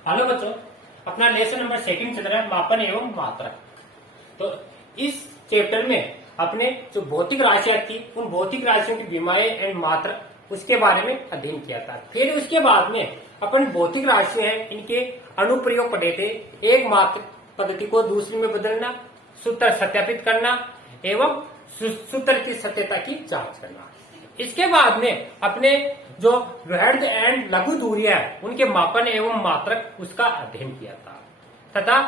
Hello बच्चों, अपना lesson number 2 चल रहा है मापन एवं मात्रक। तो इस चैप्टर में अपने जो भौतिक राशियां थी उन भौतिक राशियों की विमाएं एवं मात्रक उसके बारे में अध्ययन किया था। फिर उसके बाद में अपन भौतिक राशियां हैं इनके अनुप्रयोग पढ़े थे। एक मात्रक पद्धति को दूसरी में बदलना, सूत्र सत्यापित करना एवं सूत्र की सत्यता की जांच करना। इसके बाद में अपने जो वृहद एंड लघु दूरियां है उनके मापन एवं मात्रक उसका अध्ययन किया था तथा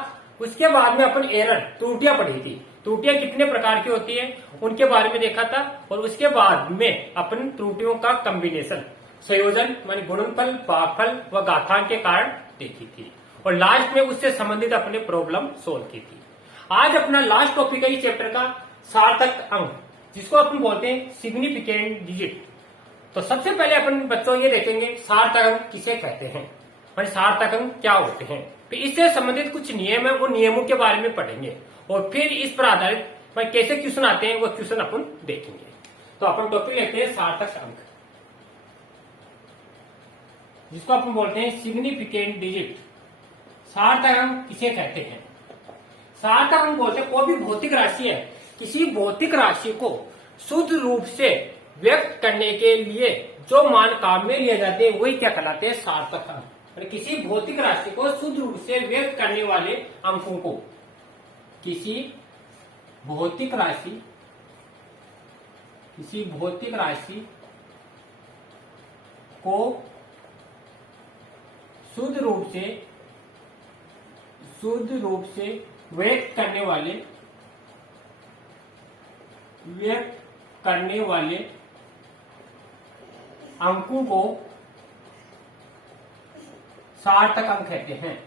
उसके बाद में अपन एरर त्रुटियां पढ़ी थी। त्रुटियां कितने प्रकार की होती है उनके बारे में देखा था और उसके बाद में अपन त्रुटियों का कॉम्बिनेशन संयोजन मानी गुणनफल, भागफल व घातांक के कारण देखी थी और लास्ट में उससे संबंधित अपने प्रॉब्लम सोल्व की थी। आज अपना लास्ट टॉपिक है इस चैप्टर का सार्थक अंक, जिसको अपन बोलते हैं सिग्निफिकेंट डिजिट। तो सबसे पहले अपन बच्चों ये देखेंगे सार्थक अंक किसे कहते हैं और सार्थक अंक क्या होते हैं। तो इससे संबंधित कुछ नियम है, वो नियमों के बारे में पढ़ेंगे और फिर इस पर आधारित कैसे क्वेश्चन आते हैं वो क्वेश्चन अपन देखेंगे। तो अपन टॉपिक लेते हैं सार्थक अंक, जिसको अपन बोलते हैं सिग्निफिकेंट डिजिट। सार्थक अंक किसे कहते हैं? सार्थक अंक बोलते हैं कोई भी भौतिक राशि है, किसी भौतिक राशि को शुद्ध रूप से व्यक्त करने के लिए जो मान काम में लिए जाते हैं वही क्या कहलाते हैं? सार्थक अंक। और किसी भौतिक राशि को शुद्ध रूप से व्यक्त करने वाले अंकों को किसी भौतिक राशि को शुद्ध रूप से व्यक्त करने वाले अंकों को सार्थक अंक कहते हैं।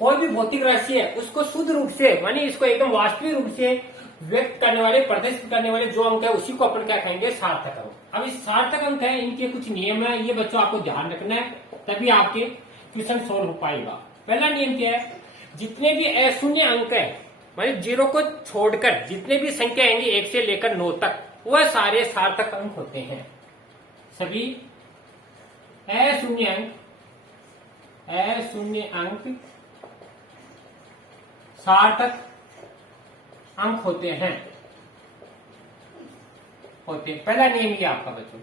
कोई भी भौतिक राशि है उसको शुद्ध रूप से मानी इसको एकदम वास्तविक रूप से व्यक्त करने वाले, प्रदर्शित करने वाले जो अंक है उसी को अपन क्या कहेंगे? सार्थक अंक। अब इस सार्थक अंक है इनके कुछ नियम है, ये बच्चों आपको ध्यान रखना है तभी आपके क्वेश्चन सोल्व हो पाएगा। पहला नियम क्या है? जितने भी अशून्य अंक है मानी 0 को छोड़कर जितने भी संख्या आएंगी 1 से लेकर 9 तक वह सारे सार्थक अंक होते हैं। सभी अशून्य अंक सार्थक अंक होते हैं। पहला नियम ये आपका बच्चों।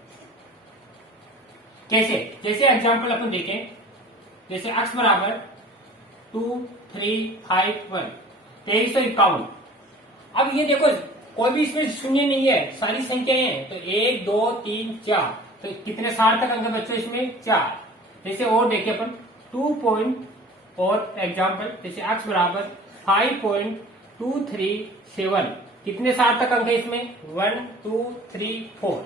कैसे? जैसे एग्जांपल अपन देखें, जैसे x बराबर 2, 3, 5, 1 2351। अब ये देखो कोई भी इसमें शून्य नहीं है, सारी संख्याएं हैं। तो 1, 2, 3, 4 तो कितने सार्थक अंक बच्चों इसमें? 4। जैसे और देखिए अपन 2 और एग्जाम्पल जैसे x बराबर 5.237 कितने सार्थक अंक है इसमें? 1, 2, 3, 4।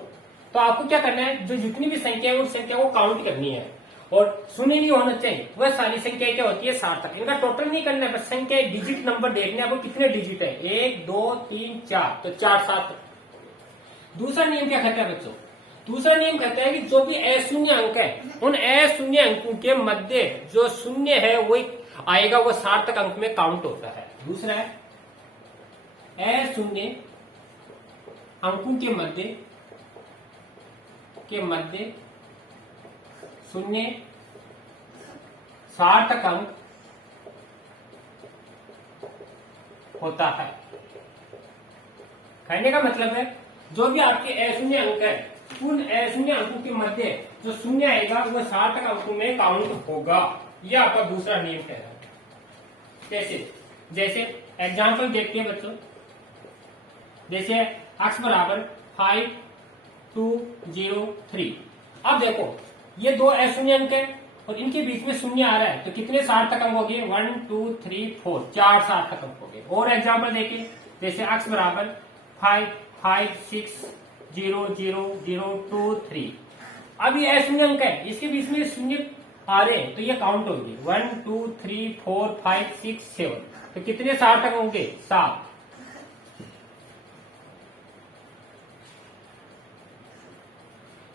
तो आपको क्या करना है, जो जितनी भी संख्या है उन संख्या को काउंट करनी है और शून्य नहीं होना चाहिए। वह सारी संख्या क्या होती है? सार्थक। इनका टोटल नहीं करना है, बस संख्या डिजिट नंबर देखने आपको कितने डिजिट है? 1, 2, 3, 4 तो 4 सार्थक। दूसरा नियम क्या कहता है बच्चों? दूसरा नियम कहता है कि जो भी अशून्य अंक है उन अशून्य अंकों के मध्य जो शून्य है वही आएगा, वो सार्थक अंक में काउंट होता है। दूसरा है अशून्य अंकों के मध्य शून्य सार्थक अंक होता है। कहने का मतलब है जो भी आपके अशून्य अंक है उन अशून्य अंकों के मध्य जो शून्य आएगा वो सार्थक अंकों में काउंट होगा। यह आपका दूसरा नियम है। कैसे? जैसे एग्जांपल देखते हैं बच्चों, जैसे x बराबर 5203। अब देखो ये दो अशून्य अंक है और इनके बीच में शून्य आ रहा है तो कितने सार्थक अंक हो गए? 1, 2, 3, 4 4 सार्थक अंक हो गए। और एग्जांपल देखिए, जैसे x बराबर 5560002 अब ये अशून्य अंक है, इसके बीच में शून्य आ रहे हैं तो ये काउंट होंगे 1, 2, 3, 4, 5, 6, 7 तो कितने सार्थक होंगे? 7।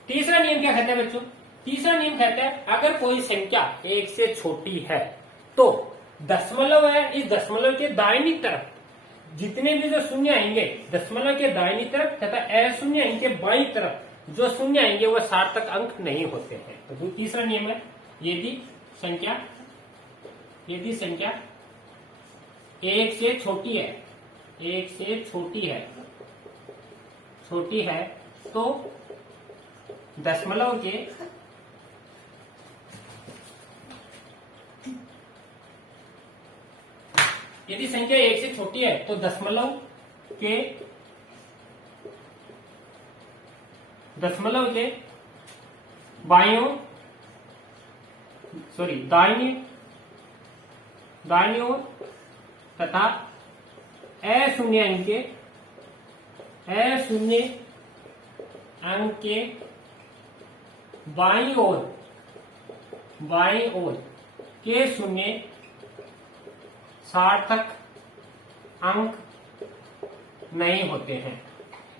तीसरा नियम क्या कहता है बच्चों? तीसरा नियम कहता है अगर कोई संख्या 1 से छोटी है तो दशमलव है, इस दशमलव के दाहिनी तरफ जितने भी जो शून्य आएंगे दशमलव के दाहिनी तरफ तथा अशून्य इनके बाईं तरफ जो शून्य आएंगे वो सार्थक अंक नहीं होते हैं। तो तीसरा नियम है, यदि संख्या एक से छोटी है तो दशमलव के यदि संख्या एक से छोटी है तो दशमलव के दाईं ओर तथा अशून्य अंक के बाईं ओर के शून्य सार्थक अंक नहीं होते हैं।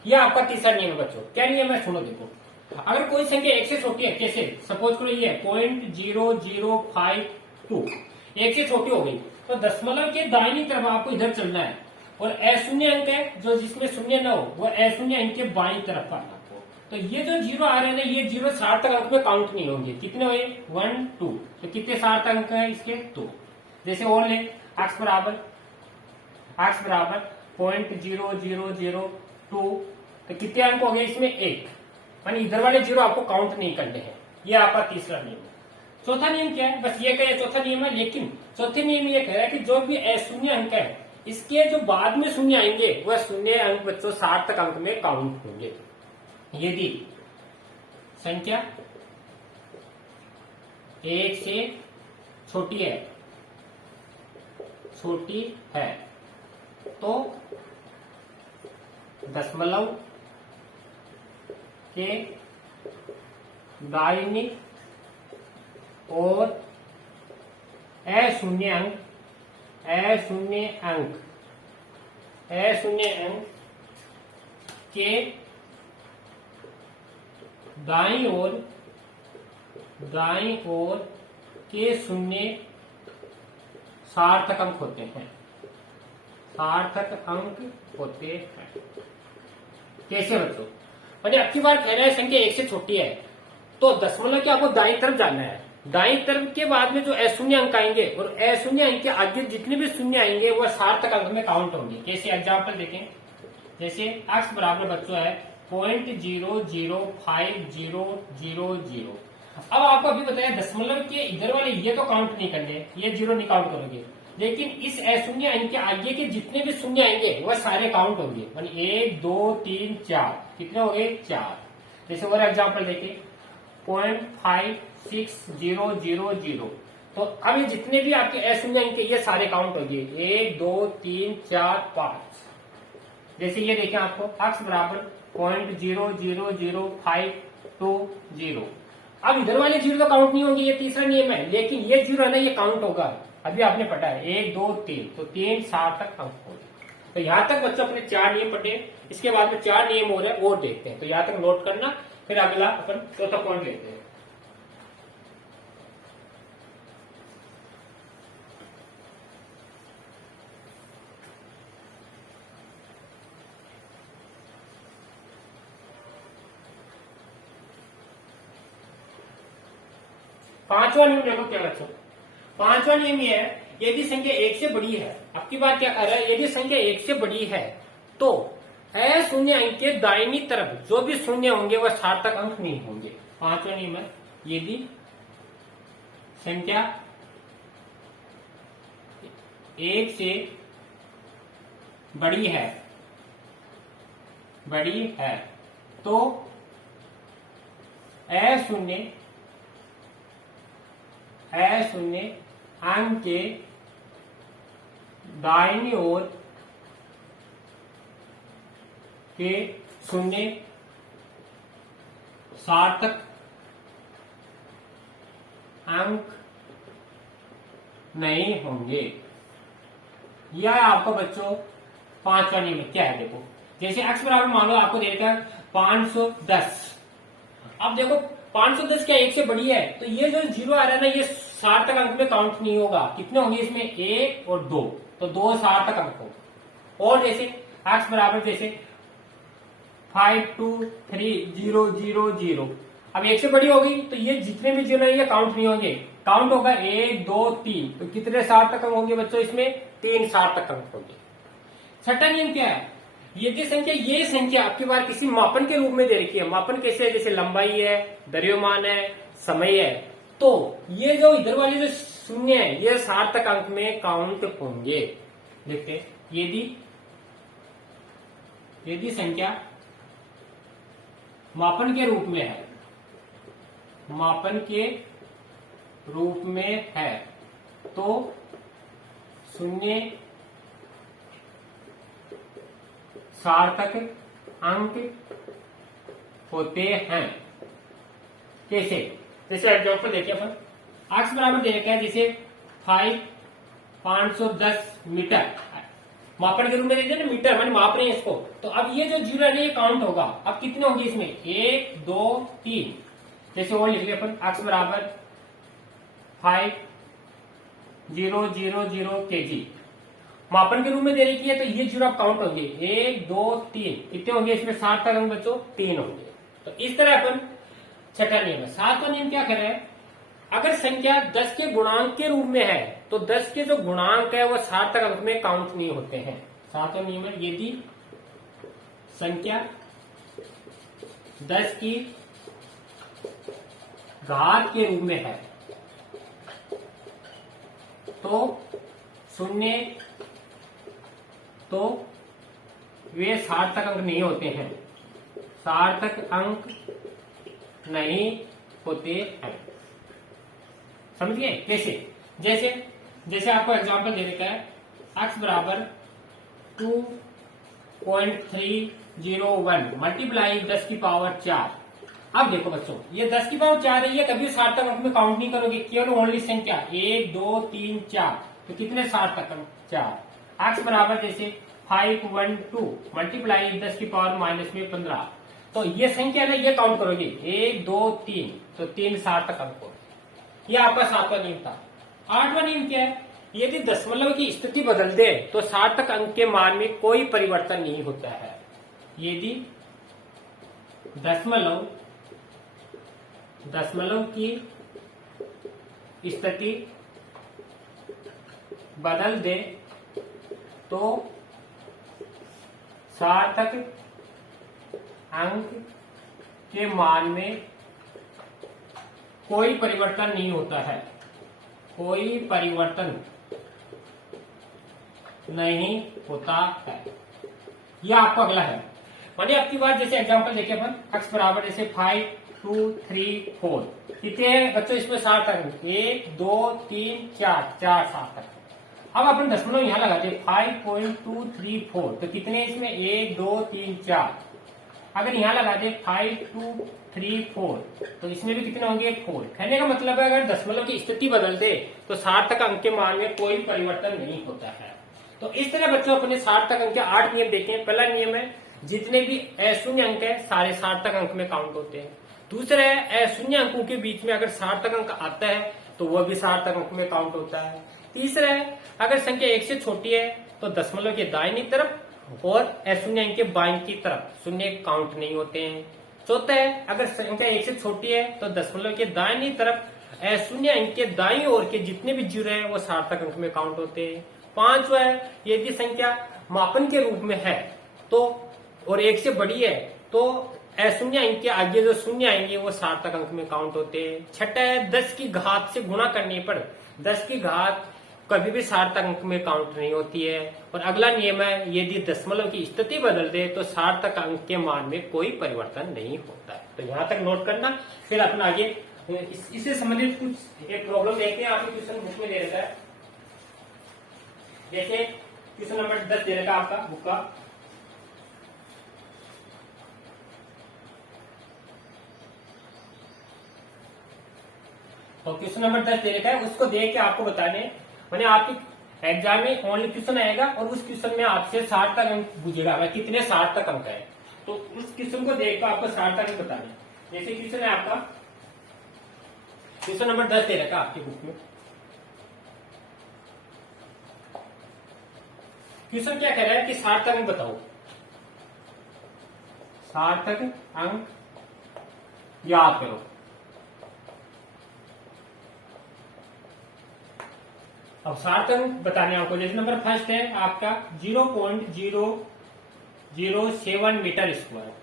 यह आपका तीसरा नियम है बच्चों। क्या नियम है सुनो देखो। अगर कोई संख्या एक से छोटी है, कैसे सपोज करो ये है 0.0052, एक से छोटी हो गई तो दशमलव के दाहिनी तरफ आपको इधर चलना है, और अशून्य अंक है जो जिसमें शून्य न हो वो अशून्य अंक के बाईं तरफ आना आपको। तो ये जो जीरो आ रहे हैं ना, ये जीरो सार्थक अंक में काउंट नहीं होंगे। कितने हुए 1 2, तो कितने सार्थक अंक है इसके 2। जैसे और ले x बराबर 0.0002, तो कितने अंक हो गए इसमें 1, यानी इधर वाले जीरो आपको काउंट नहीं करने हैं। ये आपका तीसरा नियम है। चौथा नियम क्या है, बस ये कहे चौथा नियम है, लेकिन चौथे नियम ये कह रहा है कि जो भी अशून्य अंक है इसके जो बाद में शून्य आएंगे वह शून्य अंक बच्चों सार्थक अंक में काउंट होंगे। यदि संख्या एक से छोटी है तो दशमलव के दाहिनी और अशून्य अंक के दाईं ओर के शून्य सार्थक अंक होते हैं। कैसे बच्चों? मैंने अब की बार कह रहा है संख्या एक से छोटी है तो दशमलव के आपको दाईं तरफ जाना है। दाईं तरफ के बाद में जो अशून्य अंक आएंगे और अशून्य अंक के आगे जितने भी शून्य आएंगे वह सार्थक अंक में काउंट होंगे। कैसे एग्जाम्पल देखें, जैसे x बराबर बच्चों है 0.005000। अब आपको अभी बताया दशमलव के इधर वाले ये तो काउंट नहीं करने, ये जीरो नहीं काउंट करोगे, लेकिन इस अशून्य अंक के आगे के जितने भी शून्य आएंगे वह सारे काउंट होंगे। 1 2 3 4, कितने हो गए 4। जैसे और एग्जाम्पल देखें 0.56000। तो अब ये जितने भी आपके अशून्य अंक ये सारे काउंट होंगे 1 2 3 4 5। जैसे ये देखें आपको x बराबर 0.000520। अब इधर वाले जीरो तो काउंट नहीं होंगे, ये तीसरा नियम है, लेकिन ये जीरो है ना ये काउंट होगा। अभी आपने पढ़ा है 1 2 3, तो 3 सार्थक अंक होंगे। तो यहां तक बच्चों अपने 4 नियम पढ़े। इसके बाद में 4 नियम हो रहे हैं वो देखते हैं, तो यहां तक नोट करना। फिर अगला अपन चौथा पॉइंट लेते हैं। पांचवा नियम देखो क्या बच्चों। पांचवा नियम ये है, यदि संख्या एक से बड़ी है, अब की बात क्या कर रहा है, यदि संख्या एक से बड़ी है तो अशून्य अंक के दाहिनी तरफ जो भी शून्य होंगे वह सार्थक अंक नहीं होंगे। पांचवा नियम है, यदि संख्या एक से बड़ी है तो अशून्य अंक के दाहिनी ओर के शून्य सार्थक अंक नहीं होंगे। यह आपको बच्चों पांचवा नियम क्या है देखो। जैसे x बराबर मान लो आपको दे देगा 510। अब देखो 510 क्या एक से बड़ी है, तो ये जो जीरो आ रहा है ना ये सार्थक अंक में काउंट नहीं होगा। कितने होंगे इसमें 1 और 2, तो 2 सार्थक अंक होगा। और जैसे x बराबर जैसे 523000। अब 1 से बड़ी होगी तो ये जितने भी जीरो है ये काउंट नहीं होंगे, काउंट होगा 1 2 3। तो कितने सार्थक अंक होंगे बच्चों इसमें? 3 सार्थक अंक होंगे। छठा नियम क्या है? यदि संख्या ये संख्या आपकी बार किसी मापन के रूप में दे रखी है, मापन कैसे है? जैसे लंबाई है, द्रव्यमान है, समय है, तो ये जो इधर वाले जो शून्य है ये सार्थक अंक में काउंट होंगे। देखते हैं, यदि संख्या मापन के रूप में है, मापन के रूप में है तो शून्य सार्थक अंक होते हैं। कैसे? जैसे एग्जाम्पल देखिए अपन, x बराबर दे रखा है जैसे 510 मीटर, मापन के रूप में दे दिया ना, मीटर माने माप रहे हैं इसको। तो अब ये जो जीरो है ये काउंट होगा। अब कितने होंगे इसमें? 1 2 3। जैसे वो लिख लिया अपन, x बराबर 5000 kg, मापन के रूप में दे रखी है तो ये जीरो आप काउंट होंगे 1 2 3। कितने होंगे इसमें? सार्थक अंक बच्चों 3 होंगे। तो इस तरह अपन छठा नियम है। सातवां नियम क्या कर रहे हैं? अगर संख्या 10 के गुणांक के रूप में है तो 10 के जो गुणांक है वो सार्थक अंक में काउंट नहीं होते हैं। सातवां नियम है, यदि संख्या 10 की घात के रूप में है तो शून्य तो वे सार्थक अंक नहीं होते हैं, सार्थक अंक नहीं होते हैं। समझिए कैसे? जैसे जैसे आपको एग्जांपल दे रखा है, x बराबर 2.301 मल्टीप्लाई 10 की पावर 4। अब देखो बच्चों, ये 10 की पावर 4 है, ये कभी सार्थक अंक में काउंट नहीं करोगे, केवल ओनली संख्या 1 2 3 4। तो कितने सार्थक अंक? 4। x बराबर जैसे 512 मल्टीप्लाई 10 की पावर माइनस में 15। तो ये संख्या ना ये काउंट करोगे 1 2 3, तो 3 सार्थक अंक हो। ये आपका सातवां नियम था। आठवां नियम क्या है? यदि दशमलव की स्थिति बदल दे तो सार्थक अंक के मान में कोई परिवर्तन नहीं होता है। यदि दशमलव की स्थिति बदल दे तो सार्थक अंक के मान में कोई परिवर्तन नहीं होता है, कोई परिवर्तन नहीं होता है। यह आपको अगला है। मानिए आपकी बात, जैसे एग्जांपल देखिए अपन, x बराबर जैसे 5 2 3 4। कितने हैं बच्चों इसमें? सार्थक अंक 1 2 3 4, 4 सार्थक। अब अपन दशमलव यहां लगाते 5.234। तो कितने इसमें? 1 2 3 4। अगर यहां लगा दे 5 2 3 4 तो इसमें भी कितने होंगे? 4। कहने का मतलब है अगर दशमलव की स्थिति बदल दे तो सार्थक अंक के मान में कोई परिवर्तन नहीं होता है। तो इस तरह बच्चों अपने सार्थक अंक के 8 नियम देखे हैं। पहला नियम है, जितने भी अशून्य अंक है सारे सार्थक अंक में काउंट होते हैं। दूसरा है, अशून्य अंकों के बीच में अगर सार्थक अंक आता है तो वह भी सार्थक अंक में काउंट होता है। तीसरा है, अगर संख्या 1 से छोटी है तो दशमलव के दाहिनी तरफ और अशून्य अंक के बाईं की तरफ शून्य काउंट नहीं होते हैं। चौथा है, अगर संख्या 1 से छोटी है तो दशमलव के दाहिनी तरफ अशून्य अंक के दाईं ओर के जितने भी जीरो है वो सार्थक अंक में काउंट होते हैं। पांचवा है, यदि संख्या मापन के रूप में है तो और 1 से बड़ी है तो अशून्य अंक के आगे जो शून्य आएंगे वो सार्थक अंक में काउंट होते हैं। छठा है, 10 की घात से गुणा करने पर 10 की घात कभी भी सार्थक अंक में काउंट नहीं होती है। और अगला नियम है, यदि दशमलव की स्थिति बदल दे तो सार्थक अंक के मान में कोई परिवर्तन नहीं होता है। तो यहाँ तक नोट करना, फिर अपना आगे इससे संबंधित कुछ एक प्रॉब्लम देखते हैं। आपके क्वेश्चन बुक में दे रखा है, जैसे क्वेश्चन नंबर 10 दे रखा आपका बुक का। तो क्वेश्चन नंबर 10 दे रखा है, उसको देख के आपको बताने, मैंने आपके एग्जाम में ओनली क्वेश्चन आएगा और उस क्वेश्चन में आपसे सार्थक अंक पूछेगा, कितने सार्थक अंक है। तो उस क्वेश्चन को देख कर आपको सार्थक अंक बताने। जैसे क्वेश्चन है आपका क्वेश्चन नंबर 10 दे रखा आपकी बुक में। क्वेश्चन क्या कह रहा है कि सार्थक अंक बताओ। सार्थक अंक याद करो। अब सार्थक अंक बताने आपको, जैसे नंबर फर्स्ट है आपका 0.007 मीटर स्क्वायर।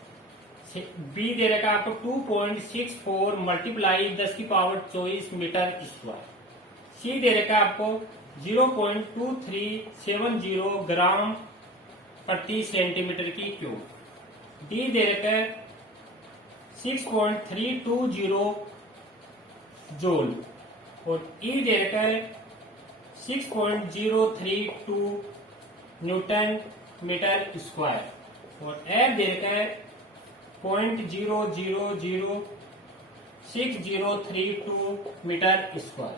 बी दे रखा है आपको 2.64 मल्टीप्लाई 10⁻24 मीटर स्क्वायर। सी दे रखा है आपको 0.2370 ग्राम प्रति सेंटीमीटर की क्यूब। डी दे रखा है 6.320 जूल और ई दे रखा है 6.032 न्यूटन मीटर स्क्वायर और एफ दे रखा है 0.0006032 मीटर स्क्वायर।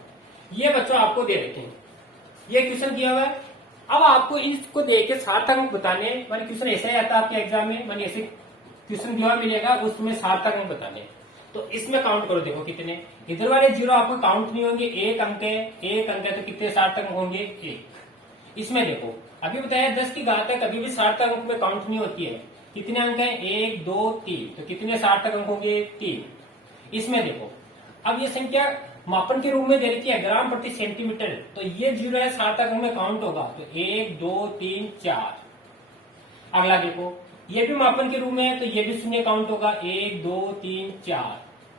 ये बच्चों आपको दे रखे हैं, ये क्वेश्चन दिया हुआ है। अब आपको इसको देख के सार्थक अंक बताने, मानी क्वेश्चन ऐसा ही आता है आपके एग्जाम में, मानी ऐसे क्वेश्चन दिया मिलेगा उसमें सार्थक अंक बताने। तो इसमें काउंट करो, देखो कितने, इधर वाले जीरो आपको काउंट नहीं होंगे, एक अंक है तो कितने सार्थक अंक होंगे, एक। इसमें देखो अभी बताया 10 की घात है, कभी भी सार्थक अंक में काउंट नहीं होती है। कितने अंक है, 1 2 3, तो कितने सार्थक अंक होंगे, 3। इसमें देखो अब ये संख्या मापन के रूप में दे रखी है ग्राम प्रति सेंटीमीटर, तो ये जीरो है सार्थक अंक में काउंट होगा, तो 1 2 3 4। अगला देखो ये भी मापन के रूप में है, तो ये भी शून्य काउंट होगा, 1 2 3 4,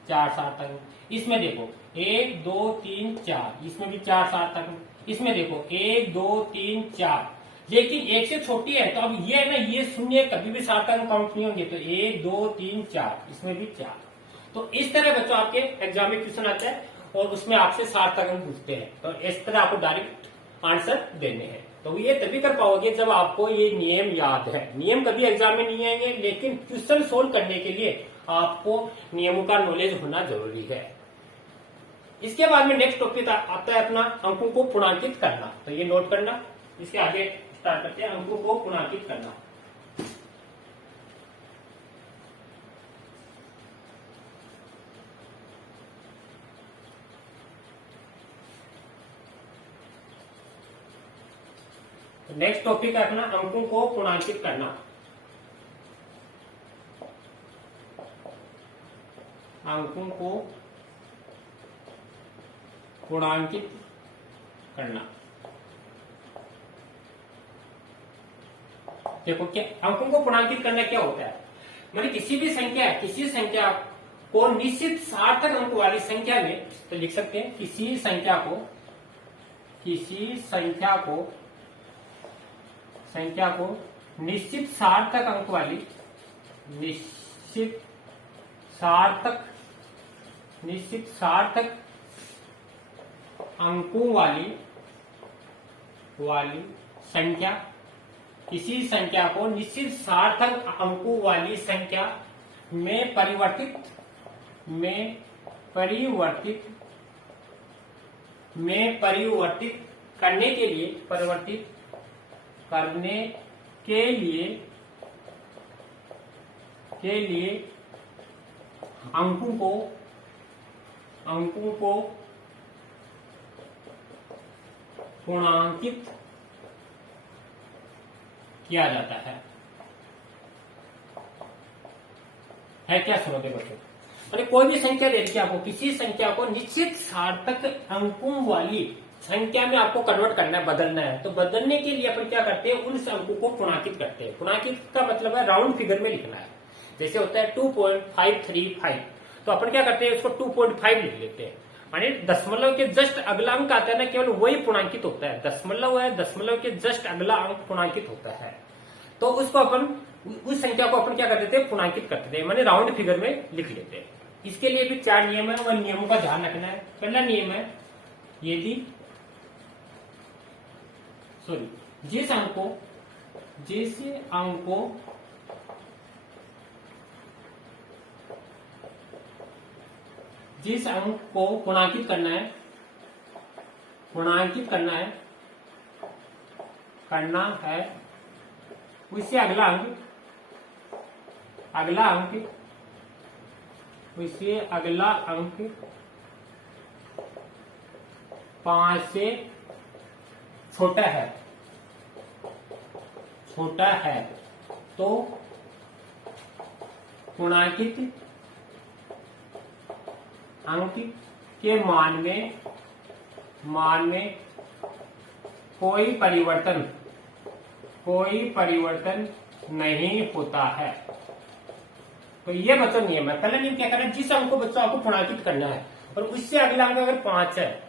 4 सार्थक। इसमें देखो 1 2 3 4, इसमें भी 4 सार्थक। इसमें देखो 1 2 3 4, लेकिन एक से छोटी है, तो अब ये है ना, ये शून्य कभी भी सार्थक काउंट नहीं होंगे, तो 1 2 3 4, इसमें भी 4। तो इस तरह बच्चों आपके एग्जाम में क्वेश्चन आता है और उसमें आपसे सार्थक अंक पूछते हैं, तो इस तरह आपको डायरेक्ट आंसर देने हैं। तो ये तभी कर पाओगे जब आपको ये नियम याद है। नियम कभी एग्जाम में नहीं आएंगे, लेकिन क्वेश्चन सोल्व करने के लिए आपको नियमों का नॉलेज होना जरूरी है। इसके बाद में नेक्स्ट टॉपिक आता है अपना अंकों को पूर्णांकित करना, तो ये नोट करना। इसके आगे स्टार्ट करते हैं, अंकों को पूर्णांकित करना। नेक्स्ट टॉपिक है अपना अंकों को पूर्णांकित करना। अंकों को पूर्णांकित करना। देखो क्या अंकों को पूर्णांकित करना क्या होता है, मतलब किसी संख्या को निश्चित सार्थक अंक वाली संख्या में, तो लिख सकते हैं किसी संख्या को निश्चित सार्थक अंक वाली अंकों वाली संख्या, किसी संख्या को निश्चित सार्थक अंकों वाली संख्या में परिवर्तित करने के लिए अंकों को पूर्णांकित किया जाता है क्या, सुनो देखो। अरे कोई भी संख्या दे रखी है आपको, किसी संख्या को निश्चित सार्थक अंकों वाली संख्या में आपको कन्वर्ट करना है, बदलना है। तो बदलने के लिए अपन क्या करते हैं, उन अंकों को पूर्णांकित करते हैं। पूर्णांकित का मतलब है राउंड फिगर में लिखना है। जैसे होता है 2.535, तो अपन क्या करते हैं, उसको 2.5 लिख लेते हैं, यानी दशमलव के जस्ट अगला अंक आता है ना, केवल वही पूर्णांकित होता है। दशमलव है, दशमलव के जस्ट अगला अंक पूर्णांकित होता है, तो उसको अपन, उस संख्या को अपन क्या करते थे, पूर्णांकित करते थे, माने राउंड फिगर में लिख लेते हैं। इसके लिए भी 4 नियम है, वह नियमों का ध्यान रखना है। पहला नियम है, यदि जिस अंक को पूर्णांकित करना है उससे अगला अंक 5 से छोटा है तो पूर्णांकित अंक के मान में कोई परिवर्तन नहीं होता है। तो ये बच्चों नियम है। पहला नियम क्या करना है, जिस अंक को बच्चों आपको पूर्णांकित करना है और उससे अगला अंक अगर 5 है,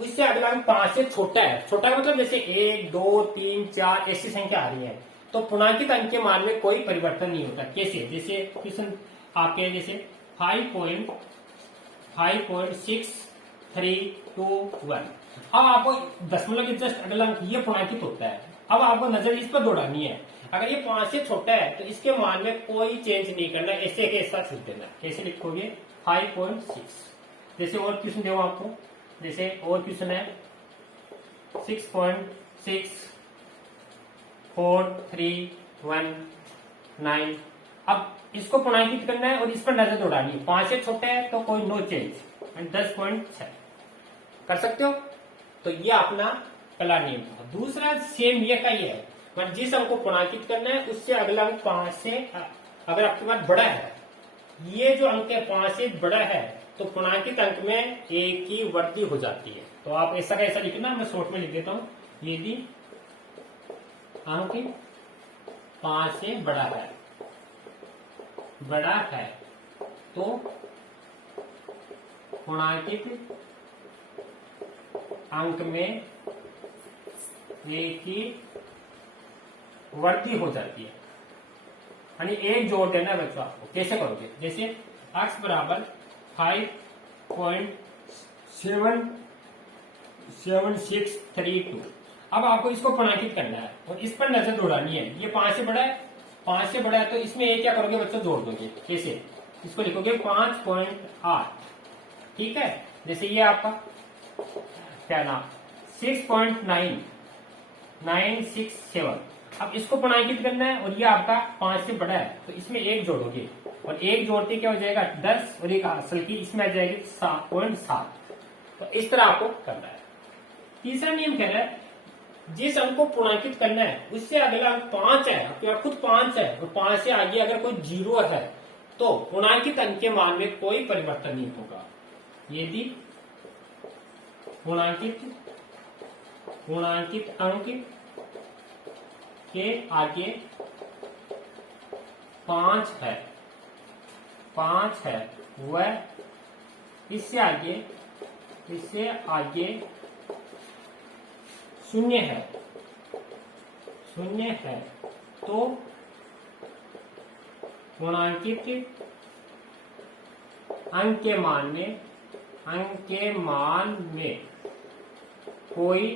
उससे अगला अंक 5 से छोटा है, छोटा का मतलब जैसे 1 2 3 4 ऐसी संख्या आ रही है, तो पूर्णांकित अंक के मान में कोई परिवर्तन नहीं होता। कैसे, जैसे क्वेश्चन आपके जैसे 5.6321। अब आपको दशमलव के जस्ट अगला अंक ये पूर्णांकित होता है। अब आपको नजर इस पर दौड़ानी है, अगर ये 5 से छोटा है तो इसके मान में कोई चेंज नहीं करना, ऐसे के ऐसा छूट देना। कैसे लिखोगे, 5.6। जैसे और क्वेश्चन दो आपको, जैसे और क्वेश्चन है 6.6431 अब इसको पूर्णांकित करना है और इस पर नजर दौड़ानी है। 5 से छोटा है तो कोई नो चेंज, 10.6 कर सकते हो। तो ये अपना पहला नियम था। दूसरा सेम ये का ये है, मतलब जिस अंक को पूर्णांकित करना है उससे अगला अंक 5 से अगर आपके पास बड़ा है, ये जो अंक है 5 से बड़ा है, तो पूर्णांकित अंक में एक की वृद्धि हो जाती है। तो आप ऐसा का ऐसा लिखना, मैं शॉर्ट में लिख देता हूं, यदि अंक 5 से बड़ा है तो पूर्णांकित अंक में एक की वृद्धि हो जाती है, यानी एक जोड़ देना बच्चों आपको। कैसे करोगे, जैसे x बराबर 5.7632। अब आपको इसको पूर्णांकित करना है और इस पर नजर दौड़ानी है। ये 5 से बड़ा है, 5 से बड़ा है तो इसमें एक क्या करोगे बच्चों, जोड़ दोगे। कैसे, इसको लिखोगे 5.8, ठीक है। जैसे ये आपका क्या नाम 6.9967। अब इसको पूर्णांकित करना है और ये आपका 5 से बड़ा है तो इसमें एक जोड़ोगे और एक जोड़ते क्या हो जाएगा 10 और एक असल की इसमें आ जाएगी 7.7। तो इस तरह आपको करना है। तीसरा नियम कह रहा है, जिस अंक को पूर्णांकित करना है उससे अगला अंक 5 है, आपके पास खुद 5 है और 5 से आगे अगर कोई 0 है तो पूर्णांकित अंक के मान में कोई परिवर्तन नहीं होगा। यदि पूर्णांकित अंक के आगे 5 है वह इससे आगे 0 है तो पूर्णांकित अंक के मान में कोई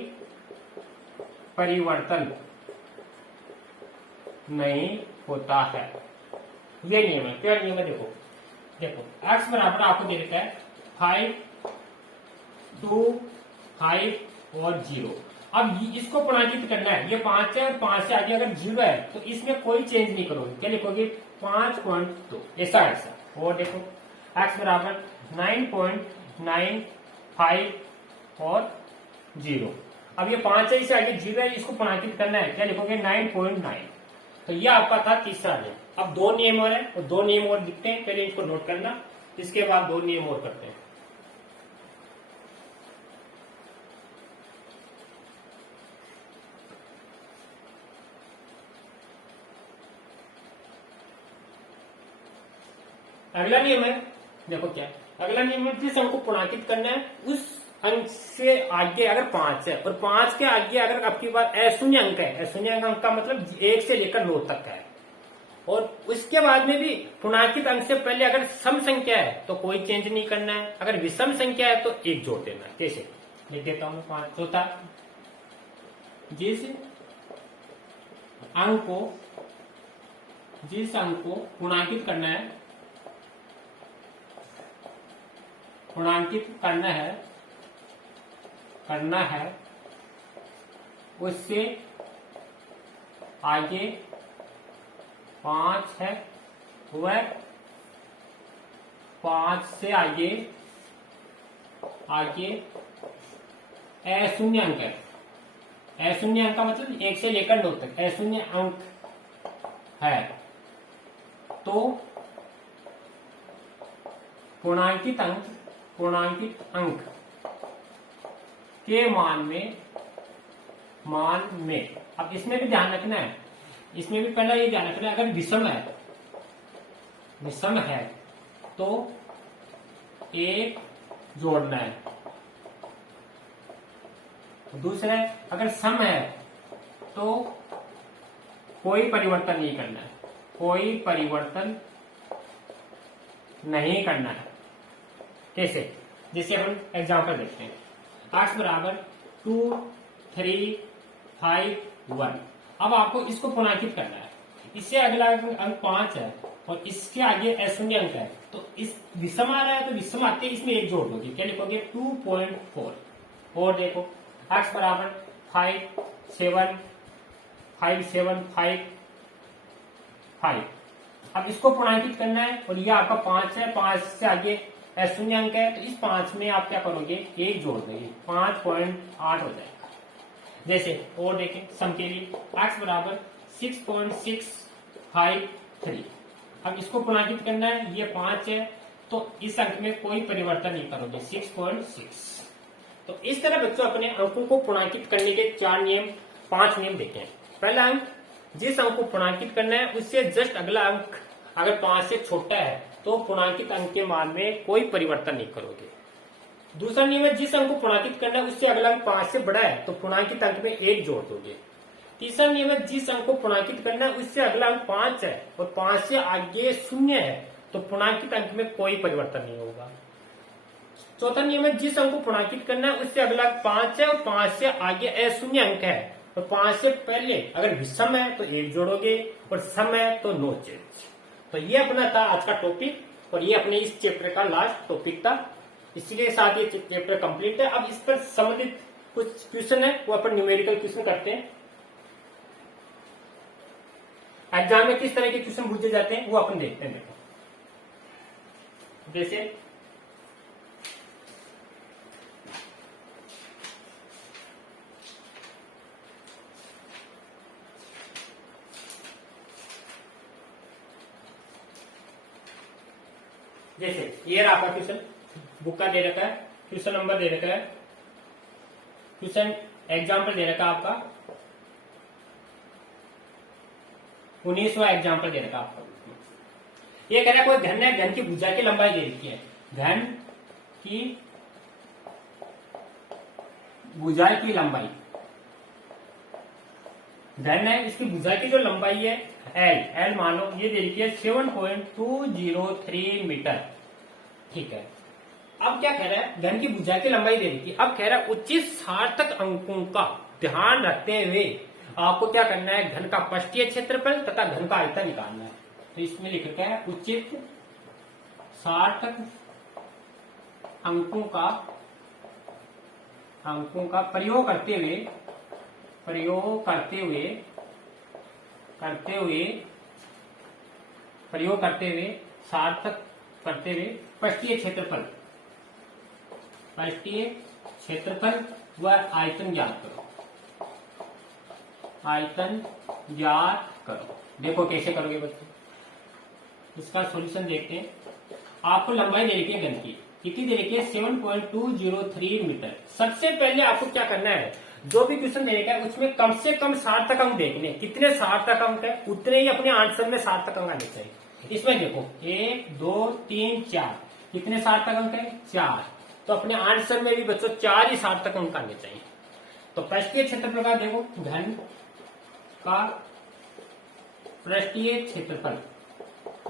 परिवर्तन नहीं होता है। ये नियम है। क्या नियम है, देखो x बराबर आपको दे रखा है 5 2 5 और 0। अब इसको पूर्णांकित करना है, ये 5 है और 5 से आगे अगर 0 है तो इसमें कोई चेंज नहीं करोगे। क्या लिखोगे 5.2, ऐसा। और देखो x बराबर 9.95 और 0। अब ये 5 है, इसे आगे 0 है, इसको पूर्णांकित करना है। क्या लिखोगे 9.9। तो ये आपका था तीसरा नियम। अब 2 नियम और है और 2 नियम और दिखते हैं, पहले इसको नोट करना, इसके बाद 2 नियम और करते हैं। अगला नियम है, देखो क्या अगला नियम है, जिस अंक को पूर्णांकित करना है उस अंक से आगे अगर 5 है और 5 के आगे अगर आपके पास अशून्य अंक है, अशून्य अंक का मतलब 1 से लेकर 9 तक है, और उसके बाद में भी पूर्णांकित अंक से पहले अगर सम संख्या है तो कोई चेंज नहीं करना है, अगर विषम संख्या है तो एक जोड़ देना है। कैसे, लिख देता हूं 5। चौथा, जिस अंक को पूर्णांकित करना है उससे आगे 5 है वह 5 से आगे अशून्य अंक है। अशून्य अंक का मतलब 1 से लेकर 9 तक अशून्य अंक है तो पूर्णांकित अंक के मान में अब इसमें भी ध्यान रखना है, इसमें भी पहला ये ध्यान रखना है, अगर विषम है तो एक जोड़ना है। दूसरा है, अगर सम है तो कोई परिवर्तन नहीं करना है, कोई परिवर्तन नहीं करना है। कैसे? जैसे हम एग्जांपल देखते हैं, x बराबर 2 3 5 1। अब आपको इसको पूर्णांकित करना है। इससे अगला अंक 5 है और इसके आगे शून्य अंक है, तो इस विषम आ रहा है तो विषम आते ही इसमें एक जोड़ दोगे, क्या लिखोगे? 2.4। और देखो x बराबर 5 7 5 7 5 5। अब इसको पूर्णांकित करना है और ये आपका 5 है, 5 से आगे शून्य अंक है, तो इस 5 में आप क्या करोगे? एक जोड़ देंगे, 5.8 हो जाएगा। जैसे और देखें सम के लिए, x बराबर 6.653। अब इसको पूर्णांकित करना है, ये 5 है तो इस अंक में कोई परिवर्तन नहीं करोगे, 6.6। तो इस तरह बच्चों अपने अंकों को पूर्णांकित करने के 5 नियम देखें। पहला अंक, जिस अंक को पूर्णांकित करना है उससे जस्ट अगला अंक अगर 5 से छोटा है तो पूर्णांकित अंक के मान में कोई परिवर्तन नहीं करोगे। दूसरा नियम है, जिस अंक को पूर्णांकित करना है उससे अगला अंक 5 से बड़ा है तो पूर्णांकित अंक में 1 जोड़ दोगे। तीसरा नियम है, जिस अंक को पूर्णांकित करना है उससे अगला अंक 5 है और 5 से आगे शून्य है तो पूर्णांकित अंक में कोई परिवर्तन नहीं होगा। चौथा नियम है, जिस अंक को पूर्णांकित करना है उससे अगला अंक 5 है और 5 से आगे अशून्य अंक है और 5 से पहले अगर विषम है तो 1 जोड़ोगे और सम है तो नो चेंज। तो ये अपना था आज का टॉपिक और ये अपने इस चैप्टर का लास्ट टॉपिक था, इसलिए साथ ये चैप्टर कंप्लीट है। अब इस पर संबंधित कुछ क्वेश्चन है वो अपन न्यूमेरिकल क्वेश्चन करते हैं। एग्जाम में किस तरह के क्वेश्चन पूछे जाते हैं वो अपन देखते हैं। देखो जैसे ये रहा आपका क्वेश्चन, बुक का दे रखा है, क्वेश्चन नंबर दे रखा है, क्वेश्चन एग्जाम्पल दे रखा है आपका 19वां एग्जाम्पल दे रखा है आपका। ये कह रहा है कोई घन है, घन की भुजा की लंबाई दे रखी है, घन की भुजा की लंबाई, घन है, इसकी भुजा की जो लंबाई है एल मानो ये दे रखी है 7.203 मीटर। ठीक है, अब क्या कह रहा है? घन की भुजा की लंबाई दे रखी है। अब कह रहा है उचित सार्थक अंकों का ध्यान रखते हुए आपको क्या करना है? घन का पृष्ठीय क्षेत्रफल तथा घन का आयतन निकालना है। तो इसमें लिख रखा है उचित सार्थक अंकों का प्रयोग करते हुए सार्थक करते हुए पृष्ठीय क्षेत्रफल व आयतन ज्ञात करो। देखो कैसे करोगे बच्चों, इसका सॉल्यूशन देखते हैं। आपको लंबाई दे रखी है घन की, कितनी दे रखी है? 7.203 मीटर। सबसे पहले आपको क्या करना है? जो भी क्वेश्चन दे रखा है उसमें कम से कम सार्थक अंक देखने, कितने सार्थक अंक है उतने ही अपने आंसर में सार्थक अंक आने चाहिए। इसमें देखो 1 2 3 4, कितने सार्थक अंक है? 4। तो अपने आंसर में भी बच्चों 4 ही सार्थक अंक आने चाहिए। तो पृष्ठीय क्षेत्रफल का देखो, घन का पृष्ठीय क्षेत्रफल,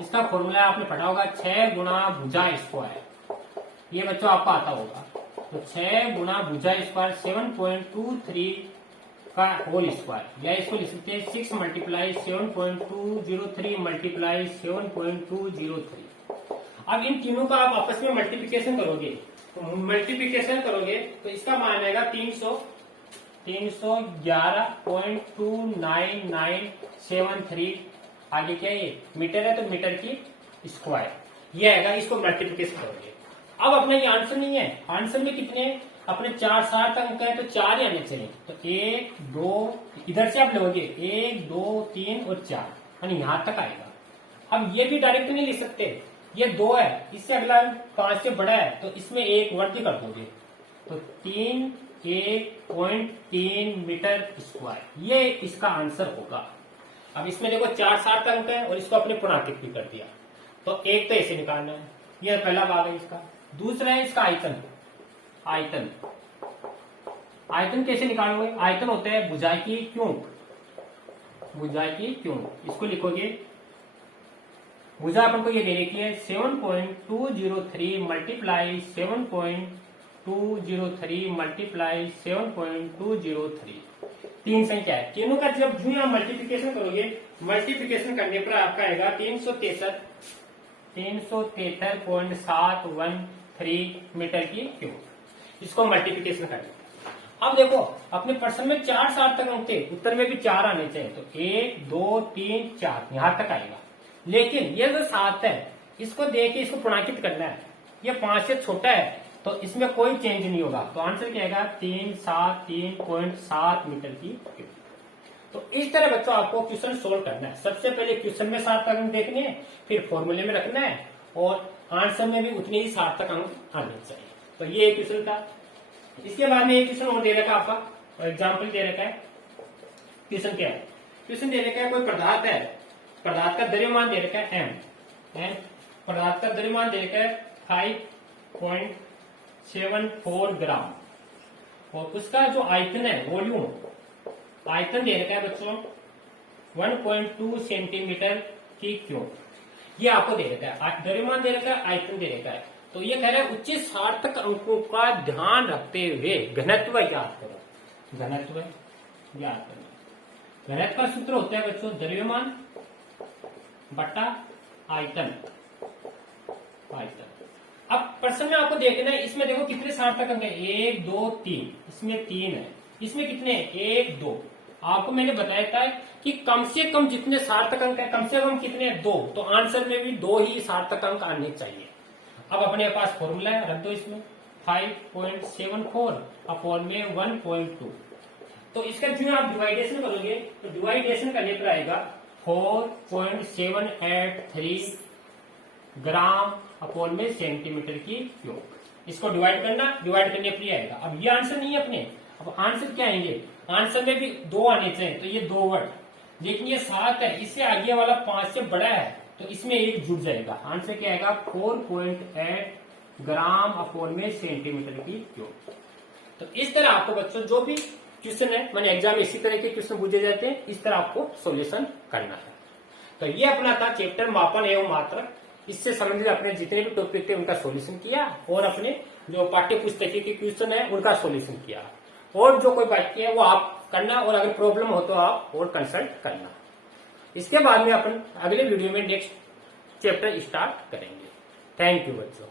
इसका फॉर्मूला आपने पढ़ा होगा 6 गुणा भुजा स्क्वायर। ये बच्चों आपको आता होगा। तो 6 गुणा भुजा स्क्वायर 7.23 का होल स्क्वायर, या इसको लिख सकते हैं 6 मल्टीप्लाई 7.203 मल्टीप्लाई 7.203। अब इन तीनों का आप आपस में मल्टीप्लिकेशन करोगे, तो इसका मान आएगा 311.29973। आगे क्या है? मीटर है तो मीटर की स्क्वायर, ये आएगा। इसको मल्टीप्लिकेशन करोगे। अब अपना ये आंसर नहीं है, आंसर में कितने अपने 4 सार्थक अंक है तो 4 ही आने चाहिए। तो 1 2 इधर से आप लोगे 1 2 3 और 4 यानी यहां तक आएगा। अब ये भी डायरेक्ट नहीं लिख सकते, ये 2 है, इससे अगला 5 से बड़ा है, तो इसमें 1 वर्ग कर दोगे, तो 1.3 मीटर स्क्वायर, ये इसका आंसर होगा। अब इसमें देखो 4 सात अंक है और इसको अपने पुनरावृत्त भी कर दिया, तो एक तो ऐसे निकालना है, ये पहला भाग है इसका। दूसरा है इसका आयतन। आयतन आयतन कैसे निकालोगे? आयतन होता है भुजा की क्यूब, भुजा की क्यूब। इसको लिखोगे, भुजा अपन को ये दे रखी है 7.203 मल्टीप्लाई 7.203 मल्टीप्लाई 7.203, 3 संख्या है। तीनों का जब जो आप मल्टीप्लीकेशन करोगे, मल्टीप्लीकेशन करने पर आपका आएगा 373.713 मीटर की क्यूब। इसको मल्टीप्लीकेशन करना। अब देखो अपने प्रश्न में 4 सात तक अंक थे, उत्तर में भी 4 आने चाहिए, तो 1 2 3 4 यहां तक आएगा। लेकिन ये जो 7 है, इसको देख के इसको पुनरांकित करना है, ये 5 से छोटा है, तो इसमें कोई चेंज नहीं होगा, तो आंसर क्या आएगा 373.7 मीटर की क्यूब। तो इस तरह बच्चों आपको क्वेश्चन सोल्व करना है। सबसे पहले क्वेश्चन में 7 तक अंक देखने हैं, फिर फॉर्मूले में रखना है, और आंसर में भी उतने ही 7 तक अंक आने चाहिए। तो ये क्वेश्चन था। इसके बाद में एक क्वेश्चन और दे रखा है आपका, एग्जाम्पल दे रखा है। क्वेश्चन क्या है? क्वेश्चन दे रखा है कोई पदार्थ है, पदार्थ का द्रव्यमान दे रखा है m, पदार्थ का द्रव्यमान दे रखा है 5.74 ग्राम, और उसका जो आयतन है, वॉल्यूम, आयतन दे रखा है बच्चों 1.2 सेंटीमीटर की क्यूब। ये आपको दे रखा है, द्रव्यमान दे रखा है, आयतन दे रखा है। तो ये कह रहा है उच्च सार्थक अंकों का ध्यान रखते हुए घनत्व ज्ञात करो। घनत्व ज्ञात करना, घनत्व का सूत्र होता है बच्चों द्रव्यमान बटा आयतन। आयतन। अब प्रश्न में आपको देखना है, इसमें देखो कितने सार्थक अंक है, 1 2 3, इसमें 3 है, इसमें कितने 1 2। आपको मैंने बताया था कि कम से कम जितने सार्थक अंक है, कम से कम कितने 2, तो आंसर में भी 2 ही सार्थक अंक आने चाहिए। अब अपने पास फॉर्मूला है, रख दो इसमें 5.74 अपॉन में 1.2। तो इसका जो आप डिवाइडेशन करोगे, तो डिवाइडेशन करने पर आएगा 4.783 ग्राम अपॉन में सेंटीमीटर की क्यूब। इसको डिवाइड करना, डिवाइड करने पर आएगा। अब ये आंसर नहीं है अपने, अब आंसर क्या आएंगे? आंसर में भी 2 आने चाहिए, तो ये 2 वर्ड, लेकिन ये 7 है, इससे आगे वाला 5 से बड़ा है, तो इसमें 1 जुड़ जाएगा। आंसर क्या आएगा 4.8 ग्राम अपॉन में सेंटीमीटर की क्यूब। तो इस तरह आपको बच्चों जो भी क्वेश्चन है, मैंने एग्जाम में इसी तरह के क्वेश्चन पूछे जाते हैं, इस तरह आपको सॉल्यूशन करना है। तो ये अपना था चैप्टर मापन एवं मात्रक। इससे संबंधित अपने जितने भी टॉपिक थे उनका सॉल्यूशन किया, और अपने जो पाठ्य पुस्तक के क्वेश्चन है उनका सॉल्यूशन किया, और जो कोई बाकी है वो आप करना, और अगर प्रॉब्लम हो तो आप और कंसल्ट करना। इसके बाद में अपन अगले वीडियो में नेक्स्ट चैप्टर स्टार्ट करेंगे। थैंक यू बच्चों।